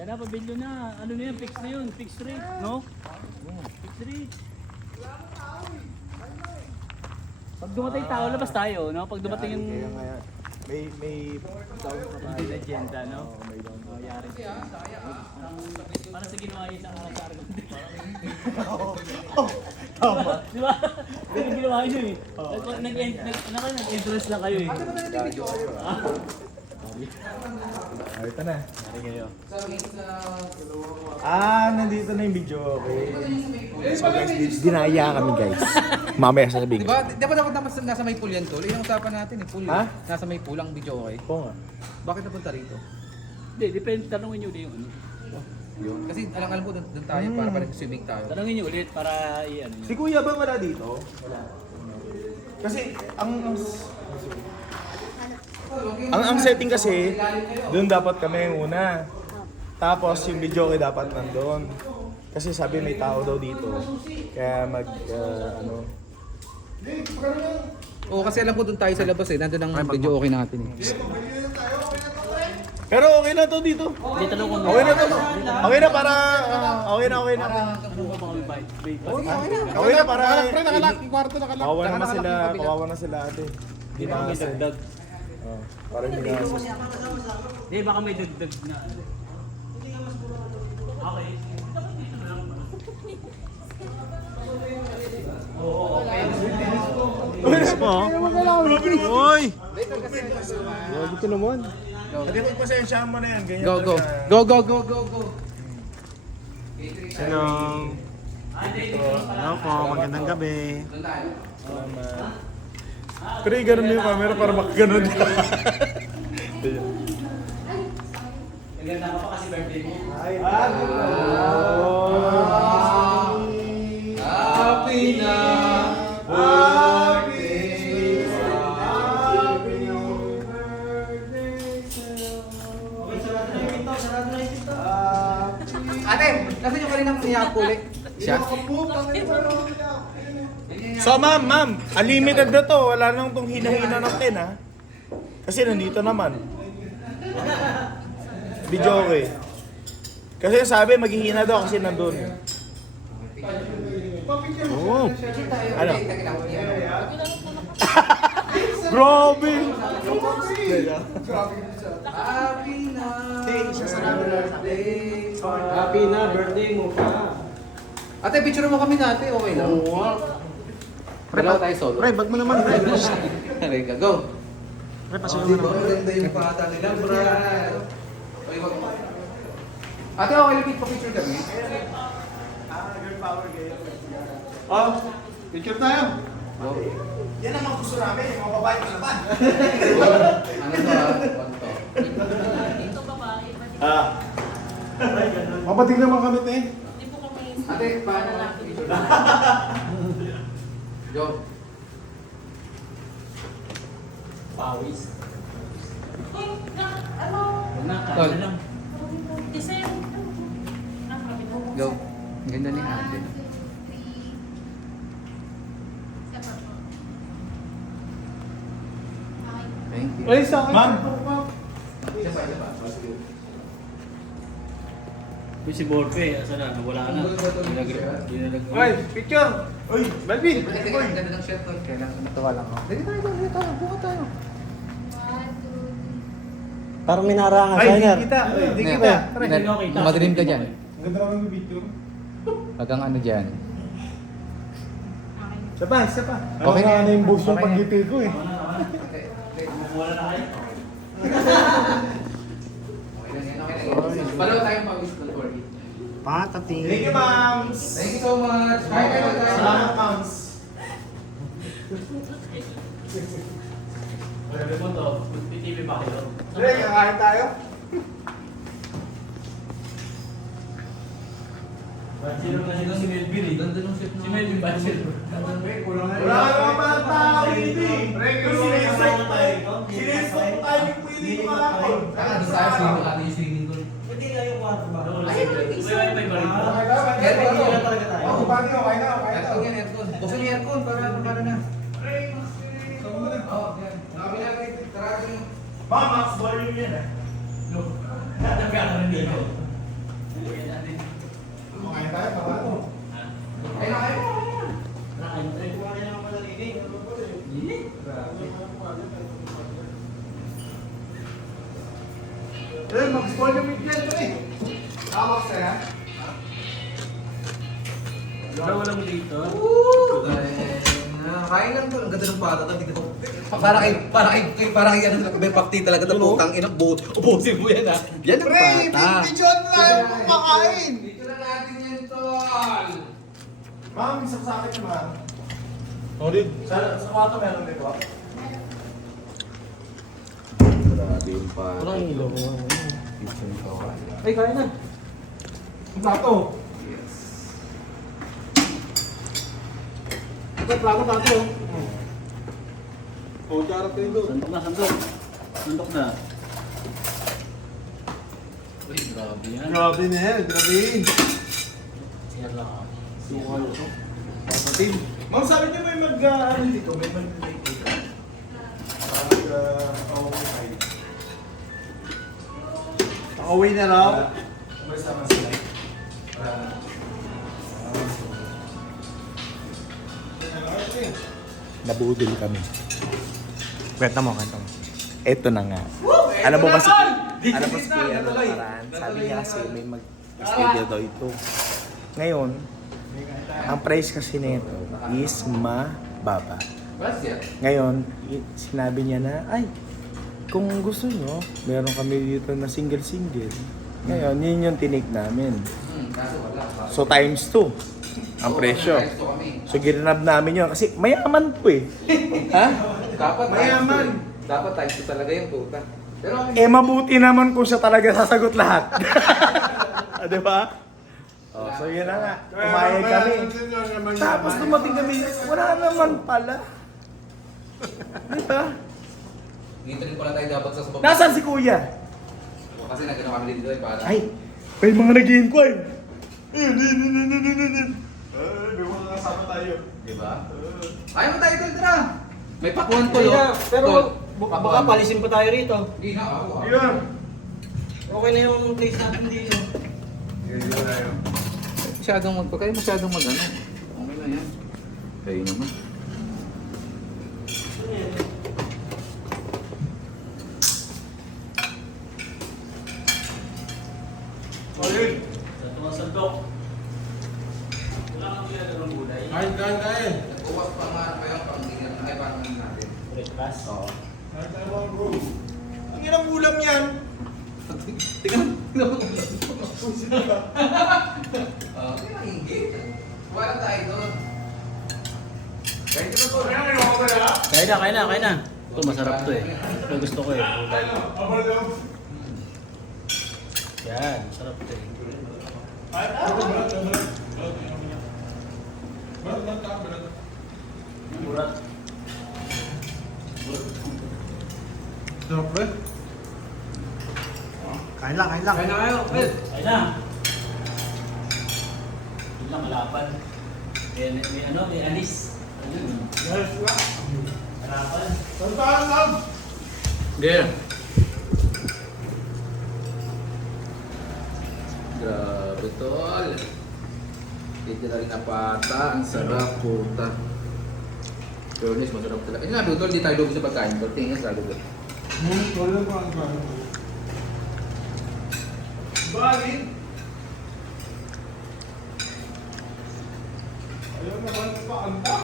Yan na, pabilyo na. Ano na yan? Fix na yun. Fix rate, no? Fix rate. Pag dumating tao, labas tayo, no? Pag dumating yung... Kaya nga yan. May down na tayo. Hindi agenda, no? Oo, may down. Yari. Para sa ginawa niya sa araw sa araw. Tama. Di ba? Ganun ginawa niyo eh. Nag-entrance lang kayo eh. Ah, ito na. Yari kayo. Nandito na yung video. Okay. So guys, dinaya kami guys. Mamaya sasabihin. Diba? Dapat nasa may pool yan, tol. Yung usapan natin eh, pool. Ha? Nasa may pool ang video, okay? Oo nga. Bakit napunta rito? Hindi, depende. Tanungin niyo ulit yung ano. Yun. Kasi alam mo, doon tayo para nag-swimming tayo. Tanungin niyo ulit para i-ano Si niyo. Kuya ba wala dito? Wala. Kasi ang setting kasi doon dapat kami una. Tapos yung video kay dapat nandoon. Kasi sabi may tao daw dito. Kaya ano. Oo, kasi alam ko doon tayo sa labas eh. Nandun ang video okay natin eh. Pero okay na to dito. Hindi, tanong ko Okay na to. Okay na para okay na. Ano ba mga bite? Okay na para Nakalak, yung kwarto nakalak. kawawa na sila ate. Hindi baka may dagdag. Para hindi na Hindi, baka may dagdag na ano. Okay. Bilis mo. Uy! Grabe ka naman. Hindi mo pasensyahan mo na yan. Ganyan Go, go. talaga. Go, go, go, go, go. Hello. Hello po, magandang gabi. Salamat. Pero yung ganun mo yung camera para makaganon. Naganda ka pa kasi birthday mo. Happy na! Ate, nasan yung kaninang niyapuli? Siya? So ma'am, unlimited na to. Wala nang tong hina-hina ng 10 ha. Kasi nandito naman. Video okay. Kasi sabi maghihina daw kasi nandun. Oo. Ano? Grabe! Happy na! Happy na, birthday mo pa. Ate, picture mo kami natin, okay lang? Dalawa tayo solo. Pre, bag mo naman, pre. Reka, go! Pre, pasuyo mo naman. Maganda yung bata nila, Brad. Okay, wag mo. Ate, okay lang picture kami. Oh, picture tayo. Go. Yan ang mga gusto namin, yung mga babae malaban. Ano to ah? Mapating naman kami, te. Ate, paano lang picture? Go. Pawis. Ano? Nakakala lang. Design. Go. Ang ganda ni Ate. Thank you. Ay, sa akin. Ma'am. Isa pa. Yung si Borpe, asa na? Wala na. Ay, picture. Uy, Balvin. Sige, ang ganda ng shirt ko. Kailangan natuwa lang ako. Dali tayo. Buka tayo. Parang minarangan Ay, sa di inyo. kita. Di Net, kita. net, madilim ka dyan. Ang ganda naman yung video. Hanggang ano dyan. Isa pa. Okay na. Ano yung boost yung pag-ibig ko eh. Wala na kayo. Palaw tayong pag-wish ng Corgi. Patating. Thank you, ma'ams. Thank you so much. Hi, kayo tayo. Salamat, ma'ams. Sabi mo to, TV ba kayo? Dre, kakain tayo? Bachelor na sila si Melvin eh. Ganda ng shirt Si Melvin bachelor. Wala naman palang tao dito eh. Sinesok tayo yung pwede yung malapon. Doon tayo swimming natin yung swimming pool. May baril pa. Aircon to. Oo, pati okay na. Aircon yan, aircon. Buksan yung aircon para na. Oo, yan. Tara, Ma'am, Max volume yan eh. No. Nagkakaroon dito. Kumain tayo, paano? Ayun na kayo. Mag-spoil yung midland to eh. Tawag sa'yo. Wala mo dito. Kain lang to. Ang ganda ng bata. Para kay ano, may pakti talaga na putang ina. Ubusin mo yan ha. Yan ang bata. Video na tayo kumakain. Dito na natin yan, tol. Ma'am, isang sa akin naman. Solid. Sa kwarto meron dito ba? Grabe yung bata. Walang ilaw. Kitchen kawan. Ay, kaya na. Ang plato. Yes. Ito, plato. O, charot kayo doon. Sandok na, sandok. Sandok na. Uy, grabe yan. Grabe na yan, grabe. Siya lang. Sukal. Kapatid. Ma'am, sabi niyo may ano dito? May mag-like dito. Away na raw? Sama sila. Nabudol kami. Kwenta mo. Eto na nga. Alam mo ba si Kuya nakaraan? Sabi niya kasi may mag-studio daw ito. Ngayon, ang price kasi nito is mababa. What's yan? Ngayon, sinabi niya na, ay, kung gusto nyo, meron kami dito na single-single. Ngayon, yun yung tinig namin. Kaso wala. So, times 2 ang presyo. Gusto kami. So, ginanap namin yun kasi mayaman po eh. Ha? Dapat Mayaman. Dapat tayo ito talaga yung puta. Pero Eh, mabuti naman kung siya talaga sasagot lahat. Di ba? Oh, so yun na nga. Kumayag kami. Tapos dumating kami, wala naman pala. Di ba? dito rin pala tayo dapat sa sabab. Nasaan si Kuya? Kasi nagano kami dito para. Ay, may mga nag-i-inquire. Ayun. May mga kasama tayo. Di ba? Ayaw mo tayo tol, tara. May pakuan ko yo. Pero Tol, baka pakuan. palisin pa tayo rito. Hindi na ako. Ayun. Okay na yung place natin dito. Masyadong mag-ano. Okay na yan. Kayo naman. Ayun. Sa mga sandok. Wala kang ginagawang gulay. Kain. Uwas pa nga pa yung panglingan. Ay, parang natin. Breakfast. Oo. Ang inang ulam yan. Tingnan mo. Tingnan hinggit. Wala tayo doon. Ganito na to. Kaya na. Ito masarap to eh. Ito gusto ko eh. Gulay. Yan, masarap to eh. Burat. Sarap ba? Kain lang. Kaya na kayo. Well. Kaya na. Yun lang, malapan. May anis. Ayun. Malapan. There. Grabe tol. Hindi na rin napata. Ang sarap puta. Jonis, masarap talaga. Yung nga tol, di tayo lugi sa pagkain tol. Tingin sa lugar. Balin. Ayaw naman pa anta.